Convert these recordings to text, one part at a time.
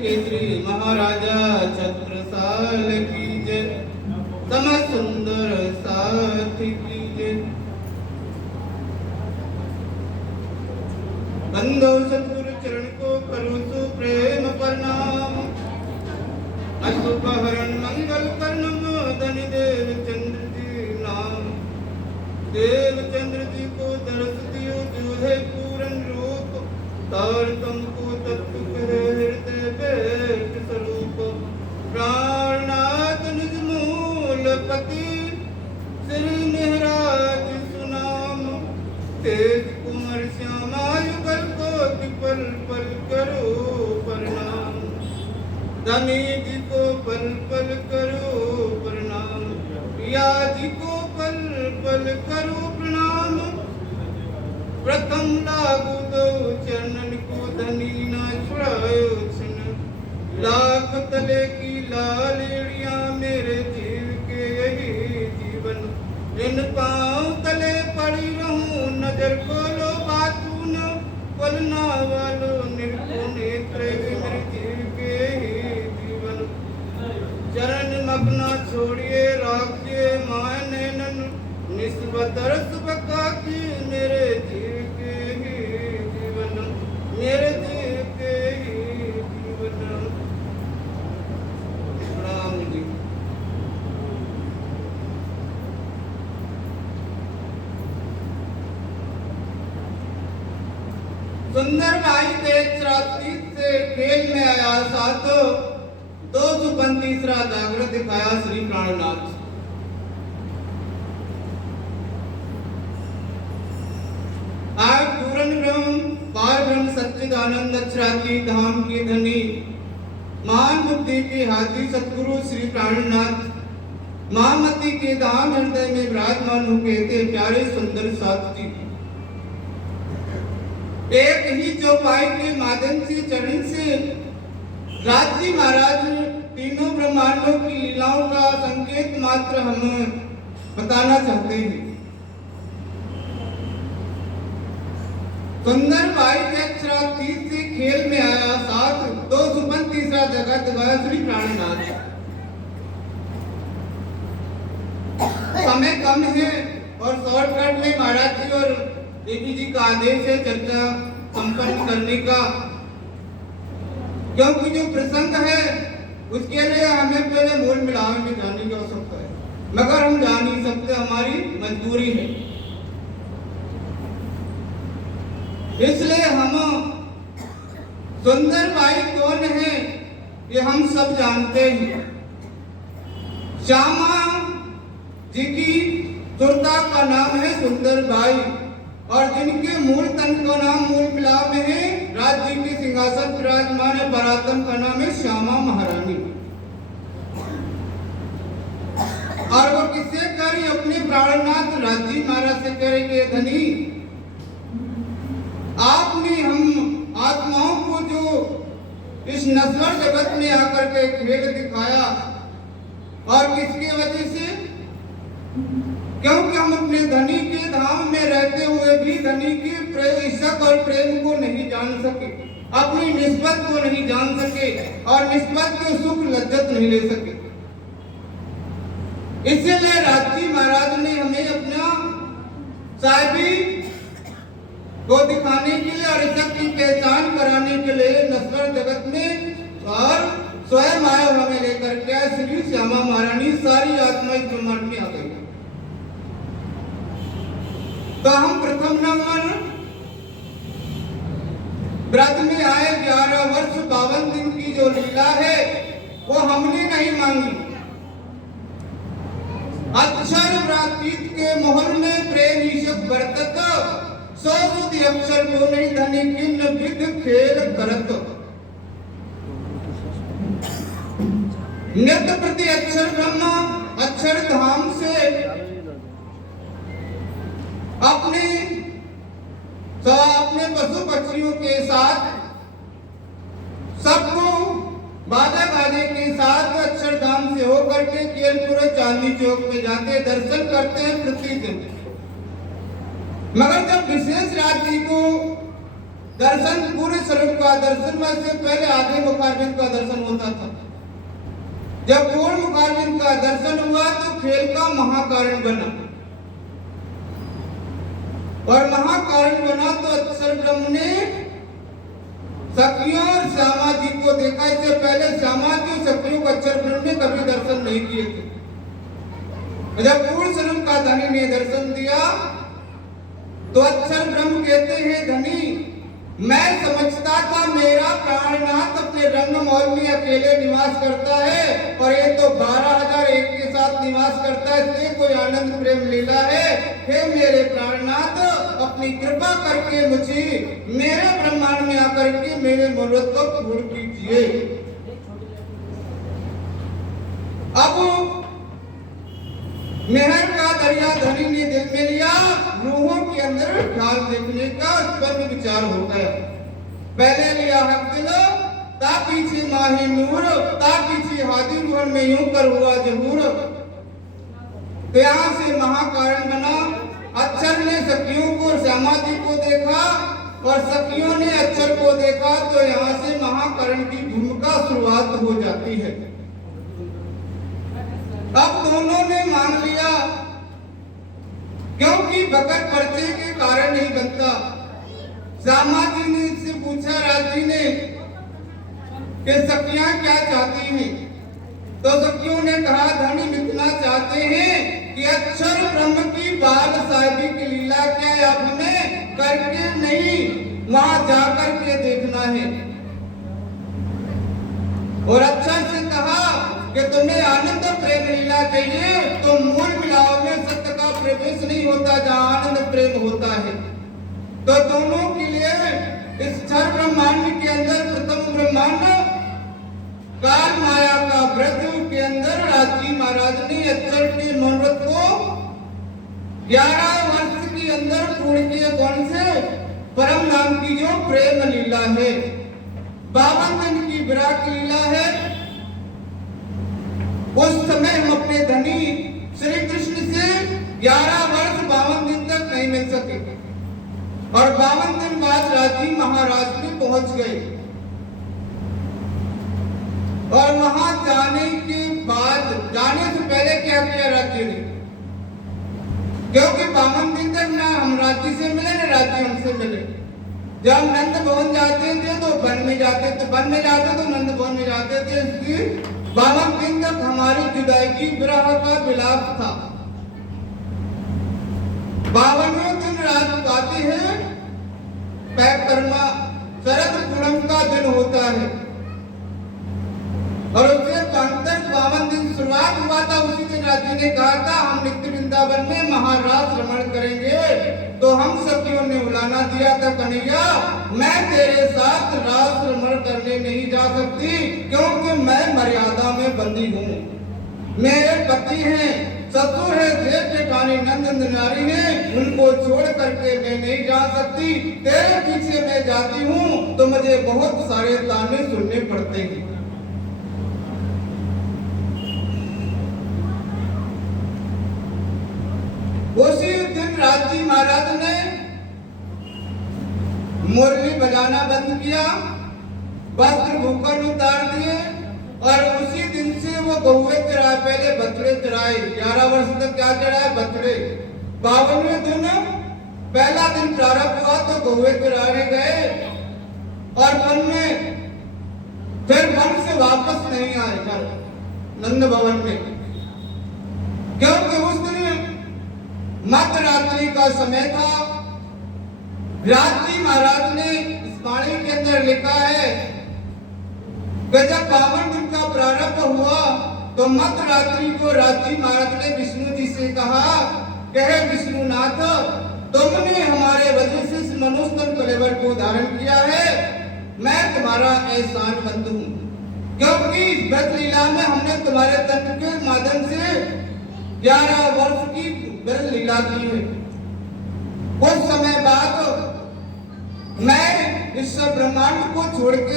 केसरी महाराजा छत्रसाल की जय, सम सुंदर साथी की जय। बंदो सतगुरु चरण को करो सु प्रेम प्रणाम, अशुभ हरण मंगल कर्णम धनि देव चंद्र जी नाम। देव चंद्र जी को दर्श दियो जो है पूर्ण रूप, तार तुमको तत्व कहे हृदय बैठ स्वरूप। प्राणनाथ निज मूल पति श्री निहराज सुनाम, तेज कुमार श्यामा युगल कोटि पल पल करो प्रणाम। धनी जी को पल पल करो प्रणाम, प्रिया जी को पल पल करो प्रणाम। प्रथम लागू दो चरणन को धनी ना छुड़ायो छिन, लाख तले की लालेड़ियां मेरे जीव के यही जीवन। इन पांव तले पड़ी रहूं नजर खोलो बातून, पलना वालो निर्को नेत्र मेरे जीव के यही जीवन। चरण मग्ना छोड़िए राखिए मायने नन, निस्बतर सुबका की मेरे जीव के ही जीवन, मेरे जीव के ही जीवन। प्रणाम जी। सुंदर भाई तेज रात्रि से खेल में आया साथ, 235 जागृत दिखाया श्री प्राणनाथ। आज पूर्ण ब्रह्म पार ब्रह्म सच्चिदानंद अक्षराती धाम के धनी महान बुद्धि के हाथी सतगुरु श्री प्राणनाथ महामती के धाम हृदय में विराजमान होके थे प्यारे सुंदर साथ जी। एक ही चौपाई के माध्यम से चरण से राजी महाराज तीनों ब्रह्मांडों की लीलाओं का संकेत मात्र हम बताना चाहते हैं। सुंदर भाई के अक्षरातीत से खेल में आया साथ, 235 जगत गया श्री प्राणनाथ। समय कम है और शॉर्टकट में महाराज जी और देवी जी का आदेश है चर्चा संपन्न करने का, क्योंकि जो प्रसंग है उसके लिए हमें पहले मूल मिलान में जाने की आवश्यकता है, मगर हम जा नहीं सकते, हमारी मजबूरी है। इसलिए हम सुंदर भाई कौन है ये हम सब जानते हैं। श्यामा जी की सुरता का नाम है सुंदर भाई, और जिनके मूल तन का नाम मूल मिलाप में है राज्य के सिंहासन विराजमान है बरातन का नाम है श्यामा महारानी। और वो किससे करी? अपने प्राणनाथ राज्य महाराज से करेंगे धनी, आपने हम आत्माओं को जो इस नश्वर जगत में आकर के खेल दिखाया, और किसके वजह से? क्योंकि हम अपने धनी के धाम में रहते हुए भी धनी के इज्जत और प्रेम को नहीं जान सके, अपनी निस्बत को नहीं जान सके, और निस्बत के सुख लज्जत नहीं ले सके। इसलिए राजी महाराज ने हमें अपना साहिबी को दिखाने के लिए और इज्जत की पहचान कराने के लिए नश्वर जगत में और स्वयं आया हमें लेकर के श्री श्यामा महारानी सारी आत्मा इस ब्रह्मांड में आ गई। तो हम प्रथम नंबर व्रत में आए 11 वर्ष 52 दिन की जो लीला है वो हमने नहीं मांगी। अक्षर व्रातीत के मोहर में प्रेम ईशक बरतत, सो सुधि अक्षर को नहीं धनी किन्न विध खेल करत। नित्य प्रति अक्षर ब्रह्म अक्षर धाम से अपने पशु पक्षियों के साथ सबको बाजा गाजे के साथ अक्षरधाम से होकर के केलपुर चांदनी चौक में जाते दर्शन करते हैं प्रतिदिन। मगर जब विशेष रात्रि को दर्शन पूरे स्वरूप का दर्शन में से पहले आधे मुखारबिंद का दर्शन होता था। जब पूर्ण मुखारबिंद का दर्शन हुआ तो खेल का महाकारण बना, और महाकारण बना तो अक्षर ब्रह्म ने सखियों और श्यामा जी को देखा। इससे पहले श्यामा जी और सखियों को अक्षर ब्रह्म ने कभी दर्शन नहीं किए थे। जब पूर्ण स्वरूप का धनी ने दर्शन दिया तो अक्षर ब्रह्म कहते हैं, धनी मैं समझता था मेरा प्राणनाथ अपने रंगमहल में अकेले निवास करता है, और ये तो 12,001 के साथ निवास करता है, इसलिए कोई आनंद प्रेम लीला है। हे मेरे प्राणनाथ, अपनी कृपा करके मुझे मेरे ब्रह्मांड में आकर के मेरे मनोरथ को पूर्ण कीजिए। अब मेहर का दरिया धनी ने दिल में लिया, रूहों के अंदर ख्याल देखने का उत्पन्न विचार हो गया। पहले लिया हक दिल, ता पीछे माही नूर, ता पीछे हादी रूहन में यूं कर हुआ जहूर। तो यहाँ से महाकारण बना। अक्षर ने सखियों को और श्यामा जी को देखा, और सखियों ने अक्षर को देखा, तो यहाँ से महाकारण की भूमिका शुरुआत हो जाती है। अब दोनों ने मान लिया, क्योंकि बकट पर्चे के कारण नहीं बनता। श्यामा जी ने इससे पूछा राजी ने कि सखियां क्या चाहती हैं, तो सखियों ने कहा धनी इतना चाहते हैं कि अक्षर ब्रह्म की बाल साहिबी की लीला क्या आप हमें करके नहीं वहां जाकर के देखना है। और अक्षर से कहा कि तुम्हें आनंद प्रेम लीला चाहिए तो मूल मिलाव में सत्य का प्रवेश नहीं होता जहाँ आनंद प्रेम होता है। तो दोनों के लिए इस क्षर ब्रह्मांड के अंदर प्रथम ब्रह्मांड काल माया का व्रत के अंदर राजी महाराज ने अक्षर के मनोरथ को 11 वर्ष के अंदर पूर्ण किए। कौन से? परम नाम की जो प्रेम लीला है, 52 दिन की विराट लीला है। उस समय हम अपने धनी श्री कृष्ण से 11 वर्ष 52 दिन तक नहीं मिल सके, और 52 दिन बाद राजी महाराज में पहुंच गए। और वहां जाने के बाद, जाने से पहले क्या किया राज्य ने, क्योंकि 52 दिन तक ना हम राज्य से मिले ना राज्य हमसे मिले। जब नंद भवन जाते थे तो वन में जाते थे, वन में जाते तो नंद भवन में जाते थे। इसलिए 52 दिन तक हमारी जुदाई की विरह का विलाप था। 52वें दिन रात आते हैं पैकर्मा, शरद पूनम का दिन होता है, और उससे 52 दिन शुरुआत हुआ था। उसी दिन राजी ने कहा था हम नित्य वृंदावन में महाराज रमण करेंगे, तो हम सखियों ने उलाना दिया था कन्हैया मैं तेरे साथ रास रमण करने नहीं जा सकती, क्योंकि मैं मर्यादा में बंदी हूँ। मेरे पति हैं, ससुर है, जेठ जेठानी नंद नारी है, उनको छोड़ करके मैं नहीं जा सकती। तेरे पीछे मैं जाती हूँ तो मुझे बहुत सारे ताने सुनने पड़ते हैं। उसी दिन राजी महाराज ने मुरली बजाना बंद किया, वस्त्र भूखन उतार दिए, और उसी दिन से वो बहुए चढ़ाए। पहले बछड़े चढ़ाए, 11 वर्ष तक क्या चढ़ाए? बछड़े। 52वें दिन पहला दिन प्रारंभ हुआ तो बहुए चढ़ाने गए, और वन में फिर वन से वापस नहीं आए घर नंद भवन में, क्योंकि उस दिन मध्य रात्रि का समय था। राजी महाराज ने इस वाणी के अंदर लिखा है कि जब 52 दिन का प्रारंभ हुआ तो मध्य रात्रि को राजी महाराज ने विष्णु जी से कहा कि हे विष्णुनाथ, तुमने हमारे वजह से इस मनुष्य कलेवर को धारण किया है, मैं तुम्हारा एहसानमंद हूँ, क्योंकि इस व्रत लीला में हमने तुम्हारे तत्व के माध्यम से 11 वर्ष की व्रत लीला की है। कुछ समय बाद मैं इस ब्रह्मांड को छोड़ के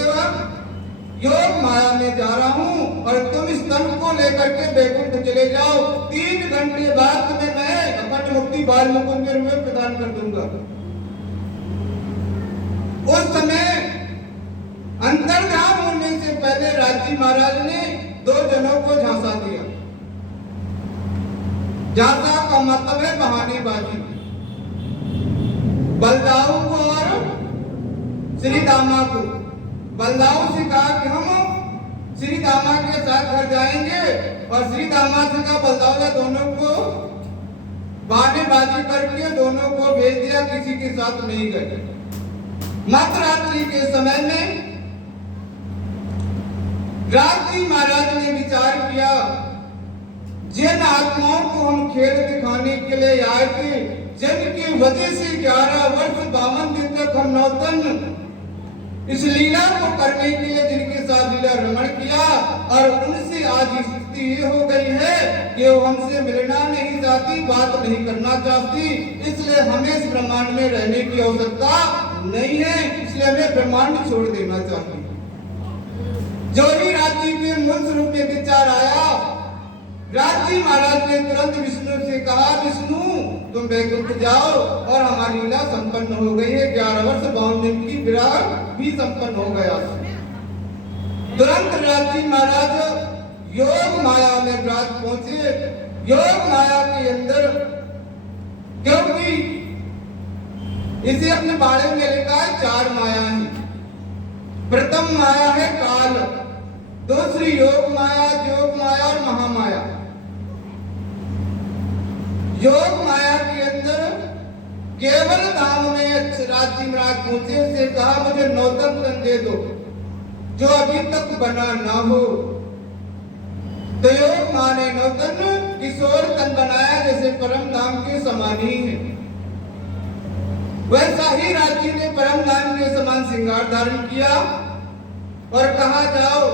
योग माया में जा रहा हूँ, और तुम इस तन को लेकर के बैकुंठ चले जाओ। 3 घंटे बाद तुम्हें मैं अखंड मुक्ति बाल मुकुंद के रूप में प्रदान कर दूंगा। उस समय अंतर्धान होने से पहले राजी महाराज ने 2 जनों को झांसा दिया। झांसा का मतलब है बहानेबाजी। बलदाऊ को और श्री दामा को। बलदाऊ से कहा कि हम श्री दामा के साथ घर जाएंगे और श्री दामा से कहा बलदाऊ ने दोनों को बहानेबाजी करके दोनों को भेज दिया, किसी के साथ नहीं गए। मध्यरात्रि के समय में राजी महाराज ने विचार किया, जिन आत्माओं को हम खेल दिखाने के लिए आए थे, जिनकी वजह से 11 वर्ष 52 दिन तक हम नौतन इस लीला को करने के लिए जिनके साथ लीला रमण किया, और उनसे आज स्थिति ये हो गई है कि वो हमसे मिलना नहीं चाहती, बात नहीं करना चाहती, इसलिए हमें इस ब्रह्मांड में रहने की आवश्यकता नहीं है, इसलिए हमें ब्रह्मांड छोड़ देना चाहिए। जो ही राजी के मूल स्वरूप में विचार आया, राजी महाराज ने तुरंत विष्णु से कहा, विष्णु तुम वैकुंठ जाओ और हमारी लीला संपन्न हो गई है। 11 वर्ष 52 दिन की विराह भी संपन्न हो गया। तुरंत राजी महाराज योग माया में विराज पहुंचे। योग माया के अंदर, क्योंकि इसे अपने बारे में लिखा है 4 माया है। प्रथम माया है काल, दूसरी योग माया, जोग माया और महामाया। योग माया के अंदर केवल धाम में राजी महाराज पहुंचे, उसे कहा मुझे नौतन तन दे दो जो अभी तक बना ना हो। तो योग माया ने नौतन किशोर तन बनाया, जैसे परम धाम के समान ही है। वैसा ही राजी ने परम धाम के समान श्रृंगार धारण किया और कहा जाओ।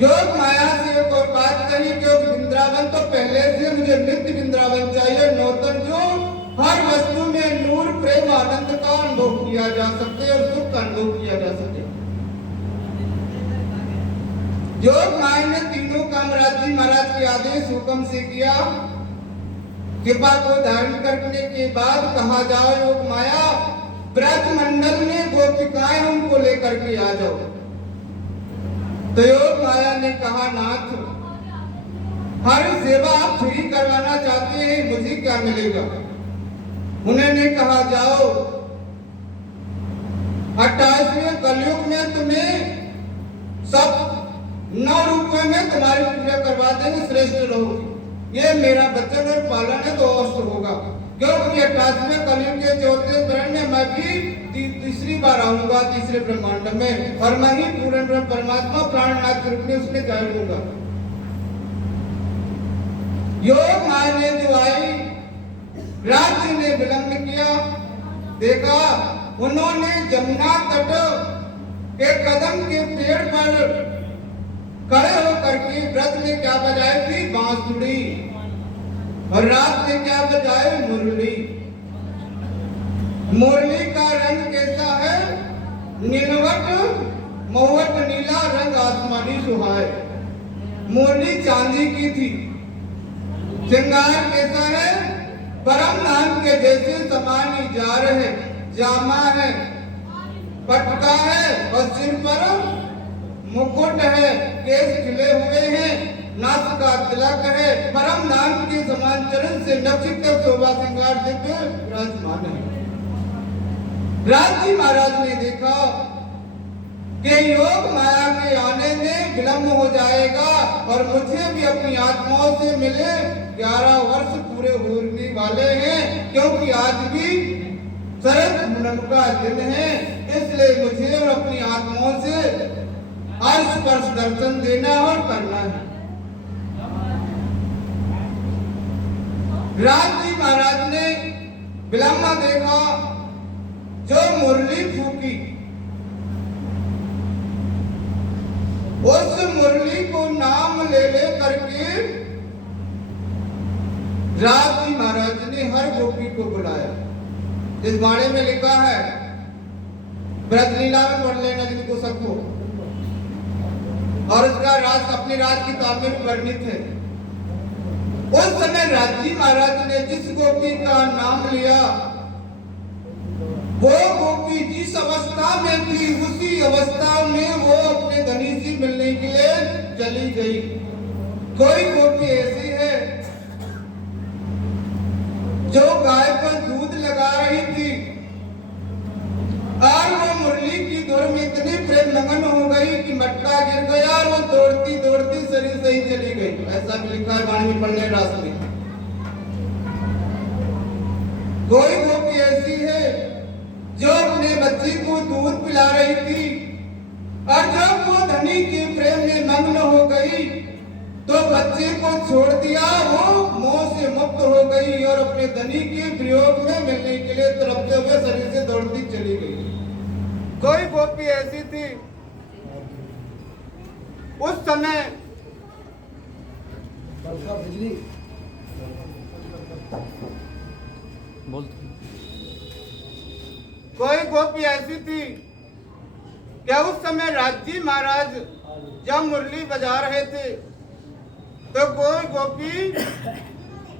योग माया से एक और बात कही कि वृंदावन तो पहले से मुझे नित्य वृंदावन चाहिए, नौतन जो हर वस्तु में नूर प्रेम आनंद का अनुभव किया जा सके और सुख का अनुभव किया जा सके। योग माया ने तीनों काम राजी महाराज के आदेश हुक्म से किया। कृपा को धारण करने के बाद कहा जाओ योग माया ब्रज मंडल में गोपिकाएं हमको लेकर के आ जाओ। तो योग माया ने कहा, नाथ हर सेवा आप फ्री करवाना चाहते हैं, मुझे क्या मिलेगा? उन्होंने कहा जाओ 28वें कलयुग में तुम्हें सब 9 रुपए में तुम्हारी पूजा करवा देंगे, श्रेष्ठ रहोगी। ये मेरा वचन और पालन है तो अवश्य होगा, क्योंकि 28वें कलयुग के 34वें चरण में मैं भी तीसरी बार आऊंगा, तीसरे ब्रह्मांड में, और मैं ही पूर्ण ब्रह्म परमात्मा प्राणनाथ के रूप में उसमें जाऊंगा। योग माया ने जो आई, राज्य ने विलंब किया, देखा उन्होंने जमुना तट के कदम के पेड़ पर खड़े होकर के व्रत में क्या बजाई थी? बांसुरी, और रात में क्या बजाए? मुरली। मुरली का रंग कैसा है? नीलवट महुवट नीला रंग आसमानी सुहाए। मुरली चांदी की थी। श्रृंगार कैसा है? परम नाम के जैसे समान जार है, जामा है, पटका है और सिर पर मुकुट है, केस खिले हुए हैं, नाक का तिलक है, परम नाम के समान चरण से नक्षत्र शोभा श्रृंगार दिव्य विराजमान है। राजी महाराज ने देखा कि योग माया के आने में विलंब हो जाएगा और मुझे भी अपनी आत्माओं से मिले 11 वर्ष पूरे होने वाले हैं, क्योंकि आज भी शरद पूनम का दिन है, इसलिए मुझे और अपनी आत्माओं से स्पर्श दर्शन देना और करना है। राजी महाराज ने विलंब देखा, जो मुरली फूकी उस मुरली को नाम ले ले करके राजी महाराज ने हर गोपी को बुलाया। इस बारे में लिखा है, ब्रज लीला में पढ़ लेना जिनको सबको, और उसका राज अपने राज की किताब में वर्णित है। उस समय राजी महाराज ने जिस गोपी का नाम लिया वो गोपी जिस अवस्था में थी उसी अवस्था में वो अपने धनी से मिलने के लिए चली गई। कोई गोपी ऐसी है जो गाय पर दूध लगा रही थी और वो मुरली की धुन में इतनी प्रेम मगन हो गई कि मटका गिर गया और वो दौड़ती दौड़ती शरीर से ही चली गई। ऐसा भी लिखा है वाणी में पढ़ने रास्ते। कोई गोपी ऐसी है जो अपने बच्चे को दूध पिला रही थी और जब वो धनी के प्रेम में मग्न हो गई तो बच्चे को छोड़ दिया, वो मोह से मुक्त हो गई और अपने धनी के प्रयोग में मिलने के लिए तड़पते हुए शरीर से दौड़ती चली गई। कोई गोपी ऐसी थी उस समय कोई गोपी ऐसी थी क्या उस समय राजी महाराज जब मुरली बजा रहे थे तो कोई गोपी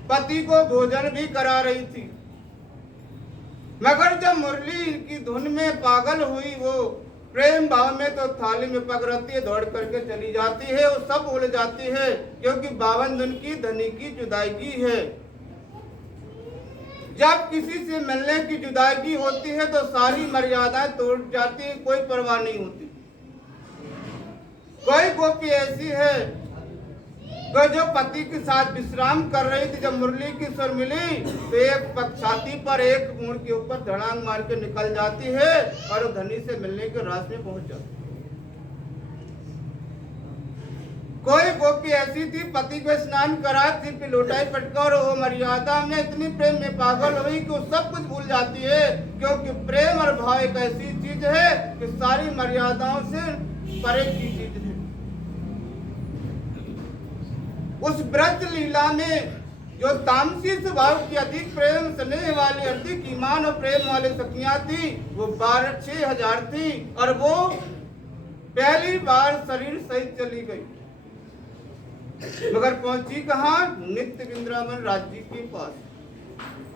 पति को भोजन भी करा रही थी, मगर जब मुरली की धुन में पागल हुई वो प्रेम भाव में तो थाली में पकड़ती है, दौड़ करके चली जाती है, वो सब भूल जाती है क्योंकि 52 दिन की धनी की जुदाई है। जब किसी से मिलने की जुदाई होती है तो सारी मर्यादाएं तोड़ जाती है, कोई परवाह नहीं होती। कोई गोपी ऐसी है तो जो पति के साथ विश्राम कर रही थी, जब मुरली की सुर मिली तो एक छाती पर एक ऊँट के ऊपर धड़ांग मार के निकल जाती है और धनी से मिलने के रास्ते में पहुंच जाती है। कोई गोपी ऐसी थी पति को स्नान करा, सिर पे लोटाई पटका और वो मर्यादा में इतनी प्रेम में पागल हुई कि वो सब कुछ भूल जाती है, क्योंकि प्रेम और भाव एक ऐसी चीज है कि सारी मर्यादाओं से परे की चीज है। उस ब्रज लीला में जो तामसी स्वभाव की अधिक प्रेम स्नेह वाली अधिक ईमान और प्रेम वाली सखियां थी वो 6,000 थी और वो पहली बार शरीर सहित चली गई, मगर पहुंची कहां? नित्य वृंदावन राज्य के पास।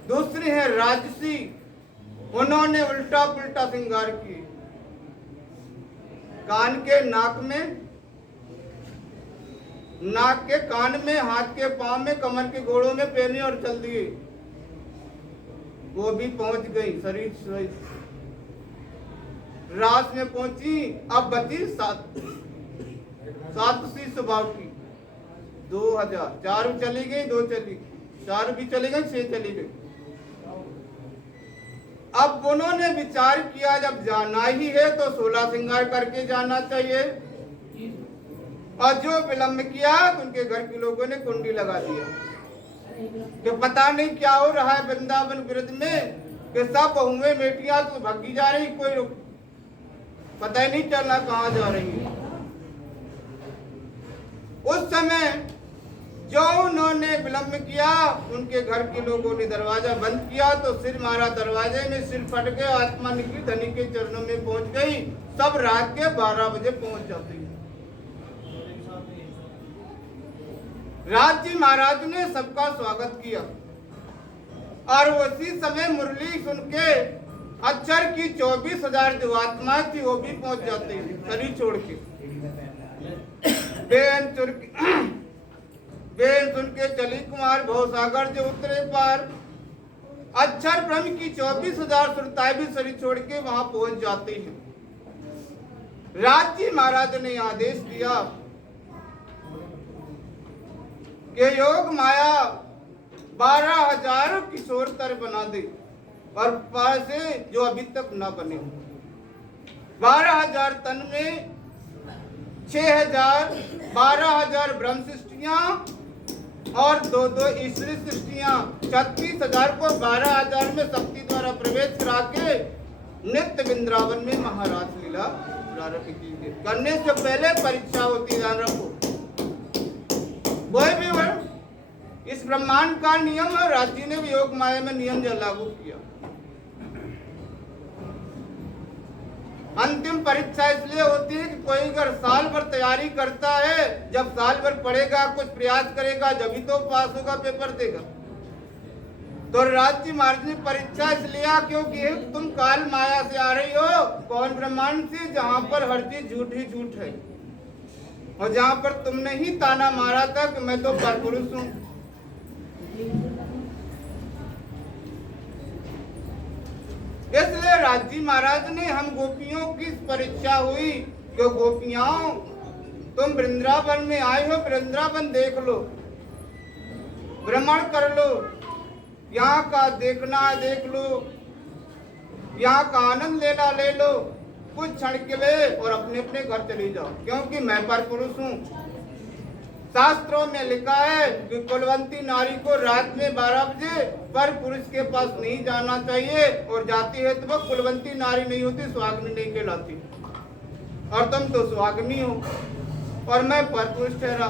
दूसरी है राजसी, उन्होंने उल्टा पुल्टा श्रृंगार किए, कान के नाक के कान में, हाथ के पांव में, कमर के गोड़ों में पहने और चल दिए। वो भी पहुंच गई शरीर सहित। रात में पहुंची, अब बची सातसी स्वभाव की 2000, 4 भी चली गई, 2 चली, 4 भी चली गई, 6 चली गई। अब उन्होंने विचार किया जब जाना ही है तो 16 श्रृंगार करके जाना चाहिए, और जो विलंब किया तो उनके घर के लोगों ने कुंडी लगा दिया कि पता नहीं क्या हो रहा है वृंदावन विरुद्ध में, कि सब बहुएं बेटियां तो भागी जा रही, कोई पता ही नहीं चलना कहाँ जा रही है। उस समय जो उन्होंने विलंब किया उनके घर के लोगों ने दरवाजा बंद किया तो सिर मारा दरवाजे में, सिर फट गया, आत्मा निकली, धनी के चरणों में पहुंच गई। सब रात के 12 बजे पहुंच जाती है। राज जी महाराज ने सबका स्वागत किया और उसी समय मुरली सुन के अक्षर की 24,000 जो आत्मा थी वो भी पहुंच जाती है शरीर छोड़ के। बेन सुन के चली कुमार भवसागर जो उतरे पार। अक्षर ब्रह्म की 24,000 सुरताएं भी शरीर छोड़ के वहां पहुंच जाती हैं। राज जी महाराज ने आदेश दिया कि योग माया 12,000 किशोर तर बना दे और पैसे जो अभी तक न बने हो। 12,000 तन में 6,000, 12,000 ब्रह्म सृष्टियां और 2 ईश्वरी सृष्टियां, 36,000 को 12,000 में शक्ति द्वारा प्रवेश करा के नित्य वृंदावन में महाराज लीला प्रारंभ की गई। करने से पहले परीक्षा होती है, ध्यान रखो। कोई भी इस ब्रह्मांड का नियम है, राज्य ने भी योग माया में नियम जो लागू किया। अंतिम परीक्षा इसलिए होती है कि कोई अगर साल भर तैयारी करता है, जब साल भर पढ़ेगा, कुछ प्रयास करेगा, जब ही तो पास होगा, पेपर देगा। तो राज्य महाराज ने परीक्षा इसलिए क्योंकि तुम काल माया से आ रही हो, कौन ब्रह्मांड से, जहां पर हर चीज झूठ ही झूठ है, और जहां पर तुमने ही ताना मारा था कि मैं तो परपुरुष हूं। इसलिए राज्य महाराज ने हम गोपियों की परीक्षा हुई कि गोपियां तुम वृंदावन में आए हो, वृंदावन देख लो, भ्रमण कर लो, यहाँ का देखना देख लो, यहाँ का आनंद लेना ले लो कुछ क्षण के लिए और अपने अपने घर चली जाओ, क्योंकि मैं परपुरुष हूँ। शास्त्रों में लिखा है कि कुलवंती नारी को रात में 12 बजे पर पुरुष के पास नहीं जाना चाहिए, और जाती है तो वह कुलवंती नारी नहीं होती, सुहागिनी नहीं कहलाती। और तुम तो सुहागिनी हो और मैं परपुरुष ठहरा।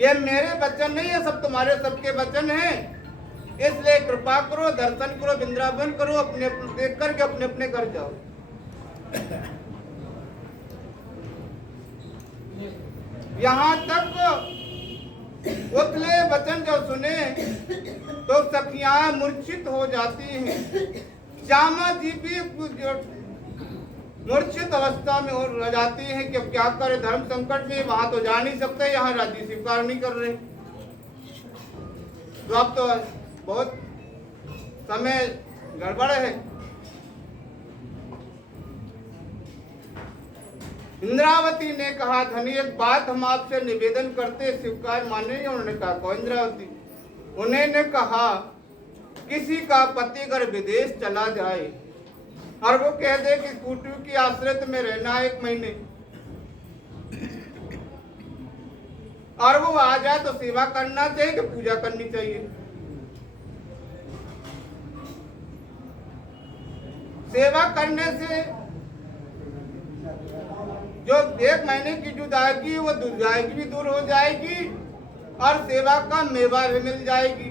ये मेरे वचन नहीं है, सब तुम्हारे सबके वचन हैं। इसलिए कृपा करो, दर्शन करो, वृंदावन करो, अपने देख करके अपने अपने घर जाओ। यहाँ तक उतले वचन जो सुने तो सखियां मूर्छित हो जाती हैं। श्यामा जी भी मूर्छित अवस्था में हो जाती है कि अब क्या करे, धर्म संकट में वहां तो जा नहीं सकते, यहाँ राज्य स्वीकार नहीं कर रहे, तो अब तो बहुत समय गड़बड़ है। इंद्रावती ने कहा, धनी एक बात हम आपसे निवेदन करते, स्वीकार मानेंगे? उन्होंने कहा, कौन इंद्रावती? उन्होंने कहा, किसी का पति अगर विदेश चला जाए और वो कह दे कि कुटु की आश्रित में रहना 1 महीने, और वो आ जाए तो सेवा करना चाहिए कि पूजा करनी चाहिए? सेवा करने से जो 1 महीने की जुदाई वो जुदाई भी दूर हो जाएगी और सेवा का मेवा भी मिल जाएगी।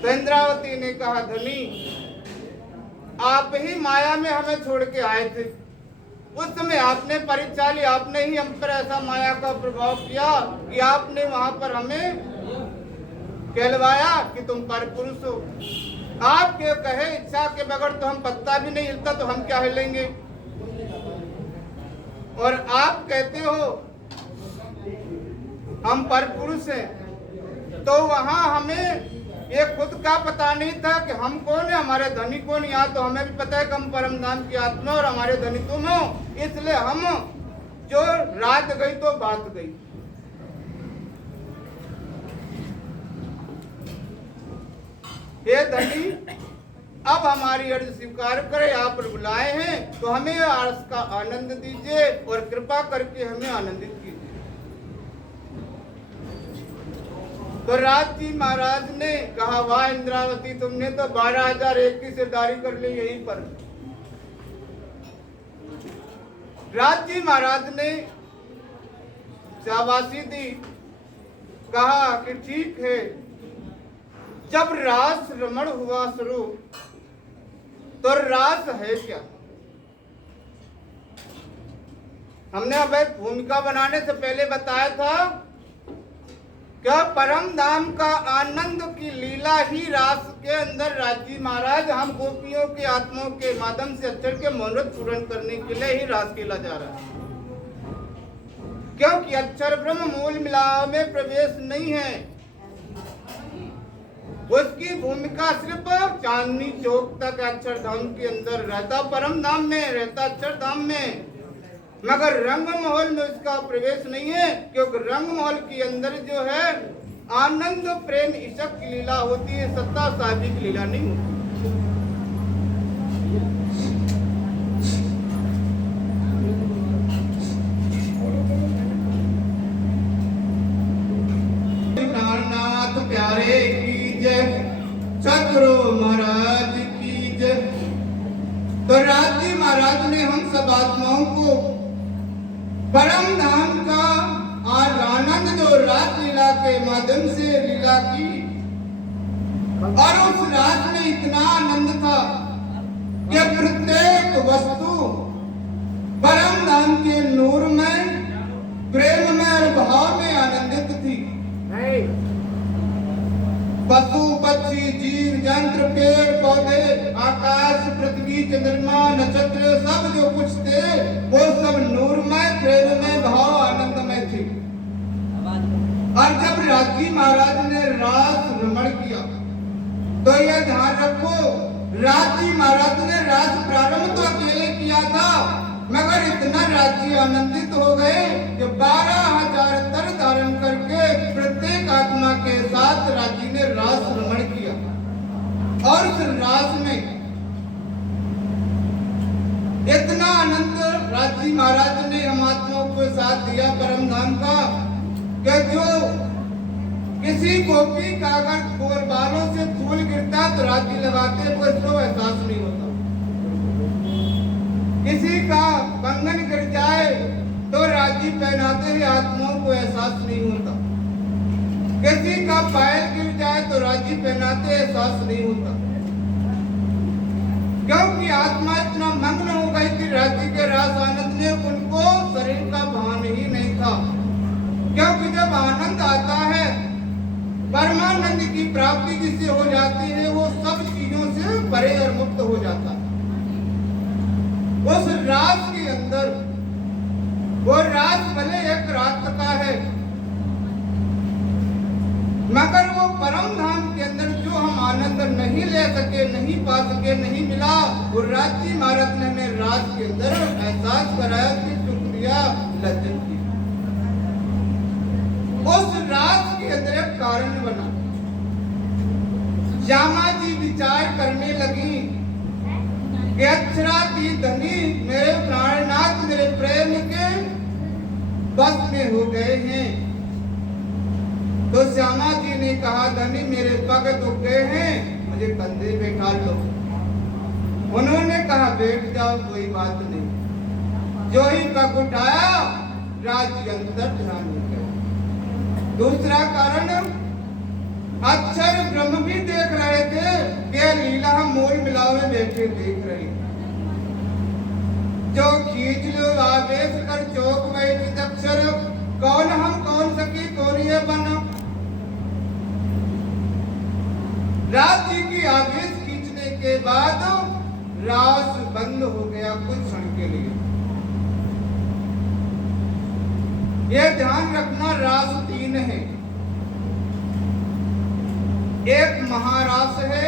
तो इंद्रावती ने कहा, धनी आप ही माया में हमें छोड़ के आए थे, उस समय आपने परीक्षा ली, आपने ही हम पर ऐसा माया का प्रभाव किया कि आपने वहां पर हमें कहलवाया कि तुम परपुरुष हो। आपके कहे इच्छा के बगैर तो हम पत्ता भी नहीं हिलता, तो हम क्या हिलेंगे? और आप कहते हो हम परपुरुष हैं, तो वहां हमें ये खुद का पता नहीं था कि हम कौन है, हमारे धनी कौन। यहाँ तो हमें भी पता है कि हम परम धाम की आत्मा और हमारे धनी तुम हो, इसलिए हम जो रात गई तो बात गई। हे धनी, अब हमारी अर्ज स्वीकार करें, आप बुलाए हैं तो हमें आरस का आनंद दीजिए और कृपा करके हमें आनंदित कीजिए। तो राज्य महाराज ने कहा, वाह इंद्रावती, तुमने तो 12,001 की सिरदारी कर ली यहीं पर। राज्य महाराज ने शाबाशी दी, कहा कि ठीक है, जब रास रमण हुआ शुरू तो रास है क्या? हमने अब एक भूमिका बनाने से पहले बताया था क्या परम धाम का आनंद की लीला ही रास के अंदर राज्य महाराज हम गोपियों के आत्माओं के माध्यम से अक्षर के मनोरथ पूर्ण करने के लिए ही रास खेला जा रहा है, क्योंकि अक्षर ब्रह्म मूल मिलाप में प्रवेश नहीं है। उसकी भूमिका सिर्फ चांदनी चौक तक अक्षर धाम के अंदर रहता, परम धाम में रहता, अक्षर धाम में, मगर रंग महल में उसका प्रवेश नहीं है, क्योंकि रंग महल के अंदर जो है आनंद प्रेम इशक की लीला होती है, सत्ता साहबी की लीला नहीं होती। नाथ प्यारे की जय, सतगुरु महाराज की जय। तो राज्य महाराज ने हम सब आत्माओं को परम धाम का और आनंद जो रास लीला के माध्यम से लीला की, और उस रास में इतना आनंद था कि प्रत्येक वस्तु परम धाम के नूर में, प्रेम में और भाव में आनंदित थी। सूर्य चंद्रमा नक्षत्र सब जो कुछ थे वो सब नूरमय प्रेममय भाव आनंदमय थे। और जब राजी महाराज ने रास रमण किया तो यह ध्यान रखो, राजी महाराज ने रास प्रारंभ तो अकेले किया था, मगर इतना राजी आनंदित हो गए कि 12,000 तर धारण करके प्रत्येक आत्मा के साथ राजी ने रास रमण किया। और उस रास में इतना आनंद राजी महाराज ने हम आत्माओं को साथ दिया परम धाम का कि जो किसी गोपी का अगर बालों से फूल गिरता तो राजी लगाते को इसको एहसास नहीं होता, किसी का कंगन गिर जाए तो राजी पहनाते ही आत्माओं को एहसास नहीं होता, किसी का पायल गिर जाए तो राजी पहनाते एहसास नहीं होता, क्योंकि आत्मा इतना मग्न हो गई थी राजी के रास आनंद में, उनको शरीर का भान ही नहीं था। क्योंकि जब आनंद आता है, परमानंद की प्राप्ति जिससे हो जाती है, वो सब चीजों से परे और मुक्त हो जाता है। उस रास के अंदर वो रास भले एक रात का है, मगर वो परम धाम के अंदर जो हम आनंद नहीं ले सके, नहीं पा सके, नहीं मिला, वो राजी महाराज ने हमें रास के अंदर एहसास कराया कि शुक्रिया लज्जत की। उस रास के अंदर एक कारण बना। श्यामा जी विचार करने लगी कि अक्षरा की धनी मेरे प्राणनाथ मेरे प्रेम के बस में हो गए हैं। तो श्यामा जी ने कहा, धनी मेरे पग दुख गए हैं, मुझे कंधे बैठा लो। उन्होंने कहा, बैठ जाओ, कोई बात नहीं। जो ही पग उठाया, राज अंतर ध्यान हो गया। दूसरा कारण, अक्षर ब्रह्म भी देख रहे थे कि लीला मोल मिलावे बैठे देख रहे। जो खींच लो आवेश कर चौक में अक्षर, कौन हम कौन सकी कौन ये बना। राज जी की आवेश खींचने के बाद रास बंद हो गया कुछ क्षण के लिए। यह ध्यान रखना, रास 3 है। एक महारास है,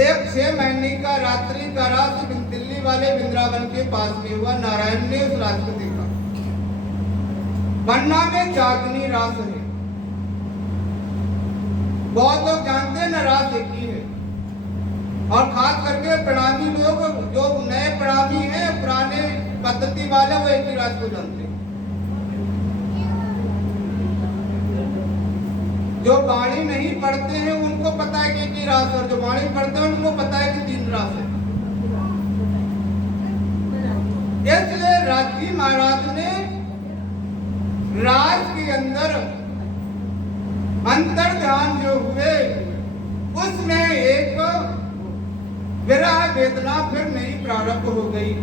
एक 6 महीने का रात्रि का रास दिल्ली वाले वृंदावन के पास में हुआ। नारायण ने उस रास को देखा। पन्ना में जागनी रास है। बहुत लोग जानते हैं ना, रास एक ही है। और खास करके प्रणामी लोग, जो नए प्रणामी हैं, पुराने पद्धति वाले, वो एक ही रास को जानते हैं। जो बाणी नहीं पढ़ते हैं उनको पता है कि एक ही रास, और जो बाणी पढ़ते हैं उनको पता है कि 3 रास है। इसलिए राजी महाराज ने राज के अंदर अंतर ध्यान जो हुए, उसमें एक विरह वेदना फिर नई प्रारंभ हो गई।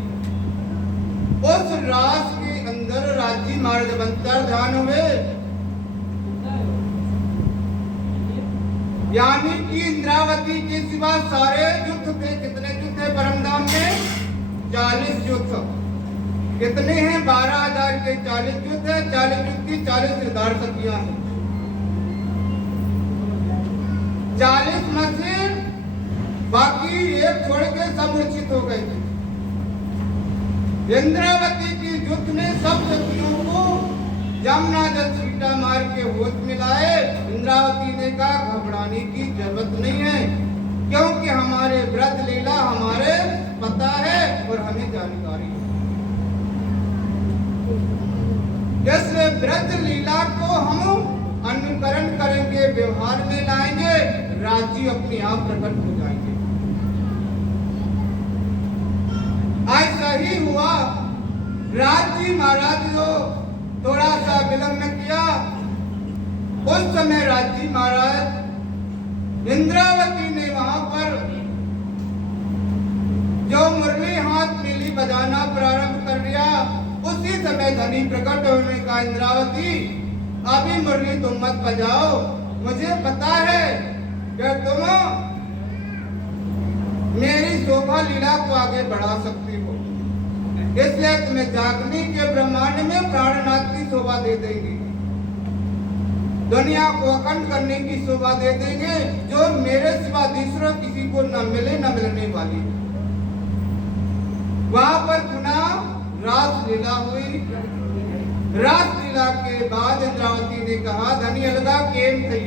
उस रास के अंदर राजी महाराज जब अंतर ध्यान हुए, यानी कि इंद्रावती के सिवा सारे युद्ध थे। कितने युद्ध थे परमधाम में? 40 युद्ध। कितने हैं? 12,000 के 40 युद्ध है। 40 युद्ध की 40 सिरदार सखियां हैं। 40 में से बाकी एक छोड़ के सब मूर्छित हो गए थे। इंद्रावती की युद्ध ने सब सखियों को यमुना जल छींटा मार के होश मिलाए। इंद्रावती ने कहा, घबराने की जरूरत नहीं है, क्योंकि हमारे व्रत लीला हमारे पता है और हमें जानकारी है। इसलिए व्रत लीला को हम अनुकरण करेंगे, व्यवहार में लाएंगे, राजी अपने आप प्रकट हो जाएंगे। ऐसा ही हुआ। राजी महाराज जो थोड़ा सा विलंब किया, उस समय राजी महाराज इंद्रावती ने वहां पर जो मुरली हाथ मिली बजाना प्रारंभ कर दिया। उसी समय धनी प्रकट होने का, इंद्रावती अभी मुरली तुम मत बजाओ, मुझे पता है कि तुम मेरी शोभा लीला को आगे बढ़ा सकती हो, इसलिए तुम्हें जागनी के ब्रह्मांड में प्राणनाथ की शोभा दे देंगे, दुनिया को अखंड करने की शोभा दे देंगे, जो मेरे सिवा दूसरा किसी को न मिले न मिलने वाली। वहां पर पुनः रास लीला हुई। रास लीला के बाद इंद्रावती ने कहा, धनी अलगा केम थी,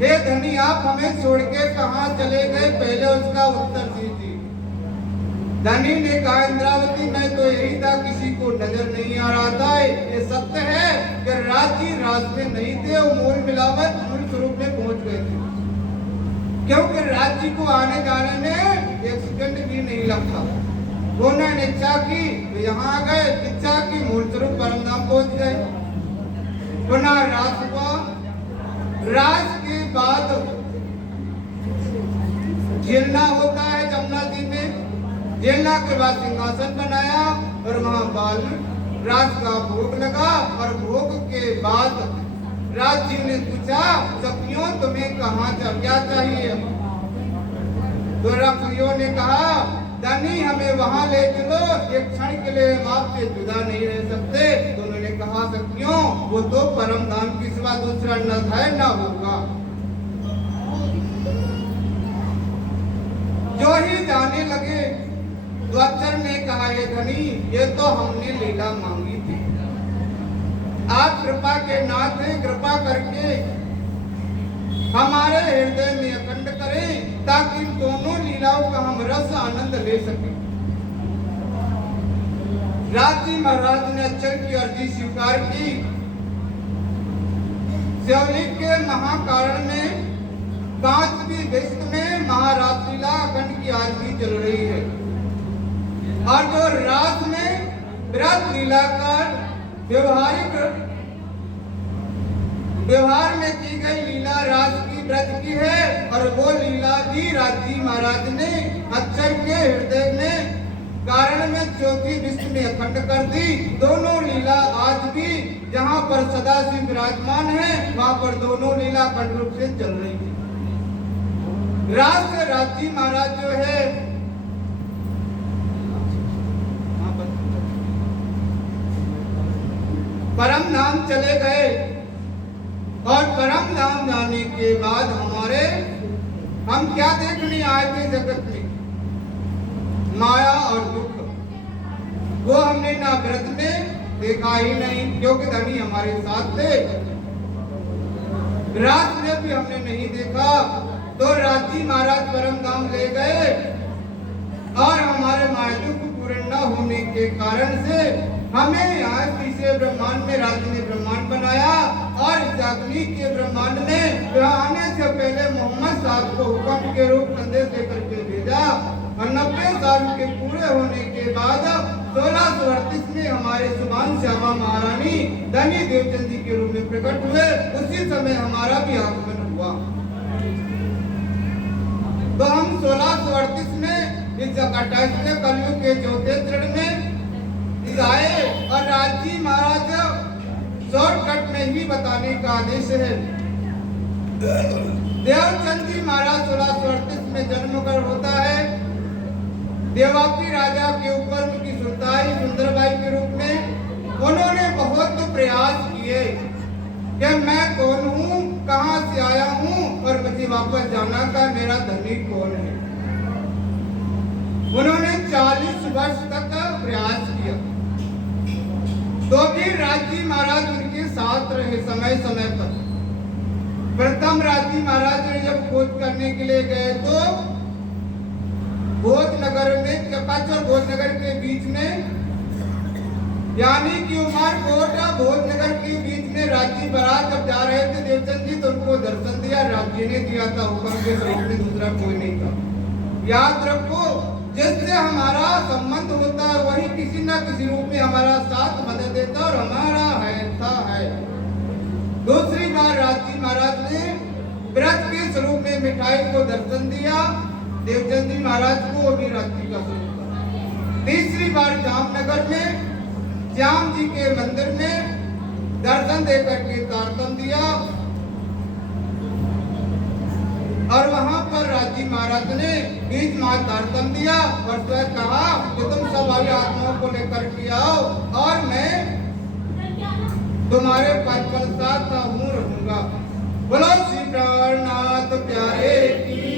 हे धनी आप हमें छोड़ के कहां चले गए? पहले उसका उत्तर दीजिए। धनी ने कहा, इंद्रावती मैं तो यही था, किसी को नजर नहीं आ रहा था। ये सत्य है कि राजी राज में नहीं थे और मूल मिलावट मूल स्वरूप में पहुंच गए थे, क्योंकि राज्य को आने जाने में एक सेकंड भी नहीं लगता। उन्होंने इच्छा की तो यहाँ आ गए, इच्छा की मूल स्वरूप परम धाम पहुंच गए। पुनः राज हुआ। राज के बाद झेलना होता है जमुना जी में। जेलना के बाद सिंहासन बनाया और वहां बाल राज का भोग लगा। और भोग के बाद राज जी ने पूछा, सखियों तुम्हें कहाँ क्या चाहिए? तो रखियों ने कहा, धनी हमें वहां ले चलो, एक क्षण के लिए हम आपसे जुदा नहीं रह सकते। तो उन्होंने कहा, सखियों वो तो परम धाम के सिवा दूसरा न है न होगा। जो ही जाने लगे तो अक्षर ने कहा, ये धनी ये तो हमने लीला मांगी थी, आप कृपा के नाथ हैं, कृपा करके हमारे हृदय में अखंड करें, ताकि इन दोनों लीलाओं का हम रस आनंद ले सकें। राजी महाराज ने अक्षर की अर्जी स्वीकार की। शिवलिंग के महाकारण में 5वीं विश्व में महाराज लीला अखंड की आज भी चल रही है। और जो रात में व्रत लीला कर व्यवहार में की गई लीला राज की व्रत की है, और वो लीला भी राजी महाराज ने अक्षर के हृदय में कारण में चौथी विश्व में अखंड कर दी। दोनों लीला आज भी जहाँ पर सदाशिव विराजमान है, वहाँ पर दोनों लीला अखंड रूप से चल रही है। राजी महाराज जो है परम धाम चले गए, और परम धाम जाने के बाद हम क्या देखने आए थे जगत में? माया और दुख। वो हमने ना व्रत में देखा ही नहीं, क्योंकि धनी हमारे साथ थे। रात में भी हमने नहीं देखा। तो राजी महाराज परम धाम ले गए, और हमारे माया दुख पूर्ण न होने के कारण से हमें यहाँ तीसरे ब्रह्मांड में राजी ने ब्रह्मांड बनाया। और जागनी के ब्रह्मांड में आने से पहले मोहम्मद साहब को हुक्म के रूप संदेश लेकर के भेजा। और 90 साल के पूरे होने के बाद 1638 में हमारे सुभान श्यामा महारानी धनी देवचंद जी के रूप में प्रकट हुए। उसी समय हमारा भी आगमन हुआ। तो हम 1638 में इस 28वें कलयुग के चौथे चरण में आए, और राजी महाराज शॉर्टकट में ही बताने का आदेश है। देवचंद जी महाराज 1638 में जन्म कर होता है। देवापी राजा के ऊपर उनकी सुल्तानी सुंदरबाई के रूप में उन्होंने बहुत प्रयास किए कि मैं कौन हूँ, कहाँ से आया हूँ, और मुझे वापस जाना का मेरा धनी कौन है। उन्होंने 40 वर्ष तक प्रयास किया, तो भी राजी महाराज उनके साथ रहे समय समय पर। प्रथम राजी महाराज ने जब खोज करने के लिए गए तो भोजनगर में कपच और भोजनगर के बीच में, यानी कि उमरकोट भोजनगर के बीच में राजी बारात जब जा रहे थे देवचंद जी, तो उनको दर्शन दिया। राजी ने दिया था, हुक्म के रूप में दूसरा कोई नहीं था। याद रखो, जिससे हमारा संबंध होता है वही किसी न किसी रूप में हमारा साथ मदद देता और हमारा है। दूसरी बार राजी महाराज ने व्रत के स्वरूप में मिठाई को दर्शन दिया देवचंद जी महाराज को, वो भी राजी का स्वरूप था। तीसरी बार जामनगर में श्याम जी के मंदिर में दर्शन देकर के तारतम दिया। और वहां पर राजी महाराज ने बीच मार्ग तारतम दिया और स्वयं कहा कि तुम सब अभी आत्माओं को लेकर के आओ और मैं तुम्हारे पद पर साथ हूँ रहूंगा। बोलो श्री प्राणनाथ प्यारे की